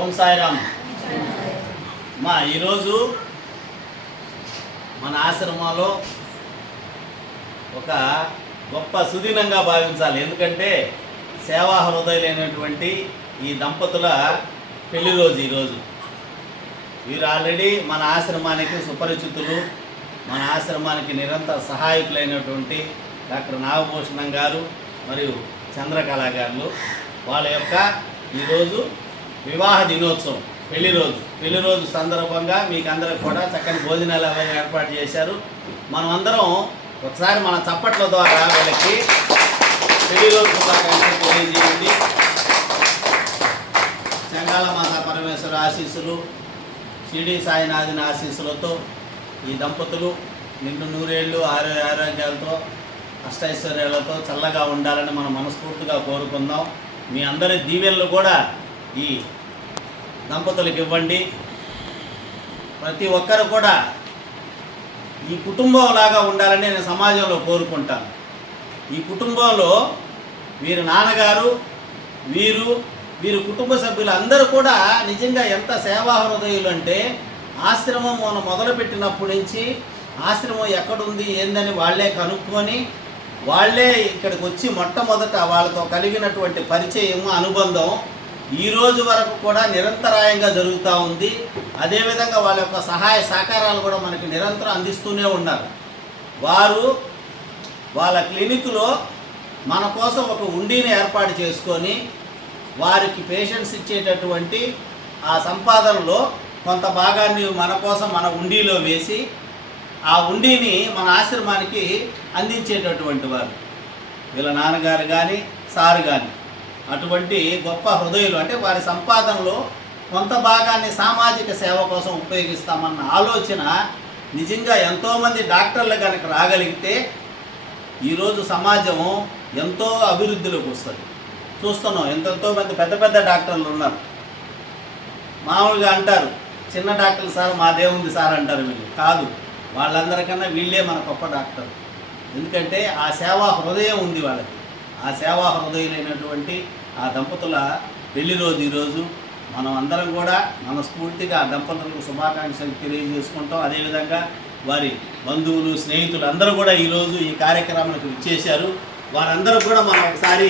ఓం సాయిరామ్. మా ఈరోజు మన ఆశ్రమంలో ఒక గొప్ప సుదినంగా భావించాలి. ఎందుకంటే సేవా హృదయలైనటువంటి ఈ దంపతుల పెళ్ళి రోజు ఈరోజు. వీరు ఆల్రెడీ మన ఆశ్రమానికి సుపరిచితులు మన ఆశ్రమానికి నిరంతర సహాయకులైనటువంటి డాక్టర్ నాగభూషణం గారు మరియు చంద్రకళ గారు. వాళ్ళ యొక్క ఈరోజు వివాహ దినోత్సవం పెళ్ళి రోజు. పెళ్ళి రోజు సందర్భంగా మీకు అందరికి కూడా చక్కని భోజనాలు అవన్నీ ఏర్పాటు చేశారు. మనం అందరం ఒకసారి మన చప్పట్ల ద్వారా వీళ్ళకి పెళ్ళి రోజు తెలియజేయండి. చెంగాల మాత పరమేశ్వర ఆశీస్సులు షిడి సాయినాథుని ఆశీస్సులతో ఈ దంపతులు నిండు నూరేళ్ళు ఆరో ఆరోగ్యాలతో అష్టైశ్వర్యాలతో చల్లగా ఉండాలని మనం మనస్ఫూర్తిగా కోరుకుందాం. మీ అందరి దీవెనలు కూడా ఈ దంపతులకు ఇవ్వండి. ప్రతి ఒక్కరు కూడా ఈ కుటుంబం లాగా ఉండాలని నేను సమాజంలో కోరుకుంటాను. ఈ కుటుంబంలో వీరి నాన్నగారు వీరు వీరి కుటుంబ సభ్యులు అందరూ కూడా నిజంగా ఎంత సేవా హృదయులు అంటే ఆశ్రమం మనం మొదలుపెట్టినప్పటి నుంచి ఆశ్రమం ఎక్కడుంది ఏందని వాళ్ళే కనుక్కొని వాళ్ళే ఇక్కడికి వచ్చి మొట్టమొదట వాళ్ళతో కలిగినటువంటి పరిచయం అనుబంధం ఈ రోజు వరకు కూడా నిరంతరాయంగా జరుగుతూ ఉంది. అదేవిధంగా వాళ్ళ యొక్క సహాయ సహకారాలు కూడా మనకి నిరంతరం అందిస్తూనే ఉన్నారు. వారు వాళ్ళ క్లినిక్లో మన కోసం ఒక ఉండిని ఏర్పాటు చేసుకొని వారికి పేషెంట్స్ ఇచ్చేటటువంటి ఆ సంపాదనలో కొంత భాగాన్ని మన కోసం మన ఉండీలో వేసి ఆ ఉండిని మన ఆశ్రమానికి అందించేటటువంటి వారు. వీళ్ళ నాన్నగారు కానీ సారు కానీ అటువంటి గొప్ప హృదయులు అంటే వారి సంపాదనలో కొంత భాగాన్ని సామాజిక సేవ కోసం ఉపయోగిస్తామన్న ఆలోచన నిజంగా ఎంతోమంది డాక్టర్లు కనుక రాగలిగితే ఈరోజు సమాజం ఎంతో అభివృద్ధిలోకి వస్తుంది. చూస్తున్నాం ఎంతెంతో మంది పెద్ద పెద్ద డాక్టర్లు ఉన్నారు. మామూలుగా అంటారు చిన్న డాక్టర్లు సార్ మాదే ఉంది సార్ అంటారు వీళ్ళు. కాదు వాళ్ళందరికన్నా వీళ్ళే మన గొప్ప డాక్టర్ ఎందుకంటే ఆ సేవా హృదయం ఉంది వాళ్ళకి. ఆ సేవా హృదయులైనటువంటి ఆ దంపతుల పెళ్ళి రోజు ఈరోజు మనం అందరం కూడా మనస్ఫూర్తిగా ఆ దంపతులకు శుభాకాంక్షలు తెలియజేసుకుంటాం. అదేవిధంగా వారి బంధువులు స్నేహితులు అందరూ కూడా ఈరోజు ఈ కార్యక్రమానికి ఇచ్చేశారు వారందరూ కూడా మనం ఒకసారి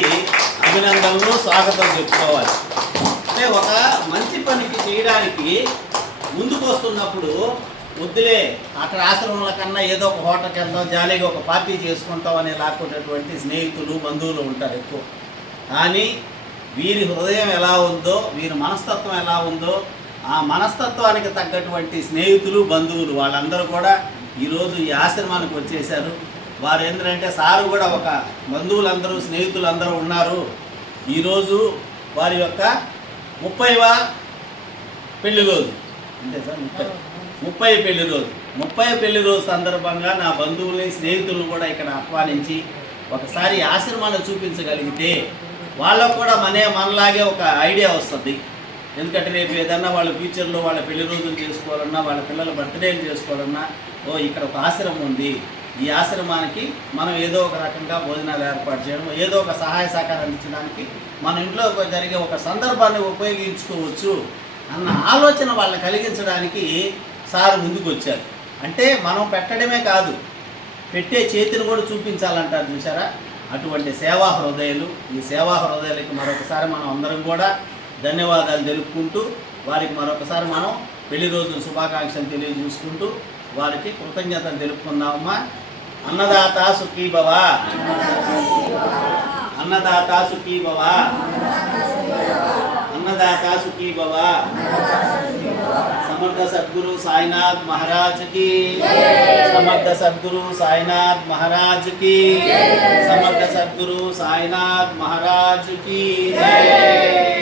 అభినందనలు స్వాగతం చెప్పుకోవాలి. అంటే ఒక మంచి పనికి చేయడానికి ముందుకు వస్తున్నప్పుడు వద్దులే అక్కడ ఆశ్రమంల కన్నా ఏదో ఒక హోటల్కి వెళ్దాం జాలీగా ఒక పార్టీ చేసుకుంటాం అనే లాక్కునేటువంటి స్నేహితులు బంధువులు ఉంటారు ఎక్కువ. కానీ వీరి హృదయం ఎలా ఉందో వీరి మనస్తత్వం ఎలా ఉందో ఆ మనస్తత్వానికి తగ్గటువంటి స్నేహితులు బంధువులు వాళ్ళందరూ కూడా ఈరోజు ఈ ఆశ్రమానికి వచ్చేసారు వారు ఏంటంటే సారు కూడా ఒక బంధువులందరూ స్నేహితులందరూ ఉన్నారు. ఈరోజు వారి యొక్క ముప్పైవ పెళ్ళి రోజు. అంతే సార్ ముప్పై. ముప్పై పెళ్ళి రోజు. ముప్పై పెళ్ళి రోజు సందర్భంగా నా బంధువుల్ని స్నేహితులను కూడా ఇక్కడ ఆహ్వానించి ఒకసారి ఈ ఆశ్రమాన్ని చూపించగలిగితే వాళ్ళకు కూడా మనే మనలాగే ఒక ఐడియా వస్తుంది. ఎందుకంటే రేపు ఏదన్నా వాళ్ళ ఫ్యూచర్లో వాళ్ళ పెళ్ళి రోజులు చేసుకోవాలన్నా వాళ్ళ పిల్లల బర్త్డేలు చేసుకోవాలన్నా ఓ ఇక్కడ ఒక ఆశ్రమం ఉంది. ఈ ఆశ్రమానికి మనం ఏదో ఒక రకంగా భోజనాలు ఏర్పాటు చేయడం ఏదో ఒక సహాయ సహకారం అందించడానికి మన ఇంట్లో ఒక జరిగే ఒక సందర్భాన్ని ఉపయోగించుకోవచ్చు అన్న ఆలోచన వాళ్ళని కలిగించడానికి సార్ ముందుకు వచ్చారు అంటే మనం పెట్టడమే కాదు పెట్టే చేతిని కూడా చూపించాలంటారు చూసారా అటువంటి సేవా హృదయాలు ఈ సేవా హృదయాలకి మరొకసారి మనం అందరం కూడా ధన్యవాదాలు తెలుపుకుంటూ వారికి మరొకసారి మనం పెళ్ళి రోజు శుభాకాంక్షలు తెలియజేసుకుంటూ వారికి కృతజ్ఞతలు తెలుపుకుందామమ్మా. అన్నదాత సుఖీ అన్నదాత సుఖీ అన్నదాత సుఖీ समर्थ सदगुरु साईनाथ महाराज की। समर्थ सदगुरु साईनाथ महाराज की। समर्थ सदगुरु साईनाथ महाराज की।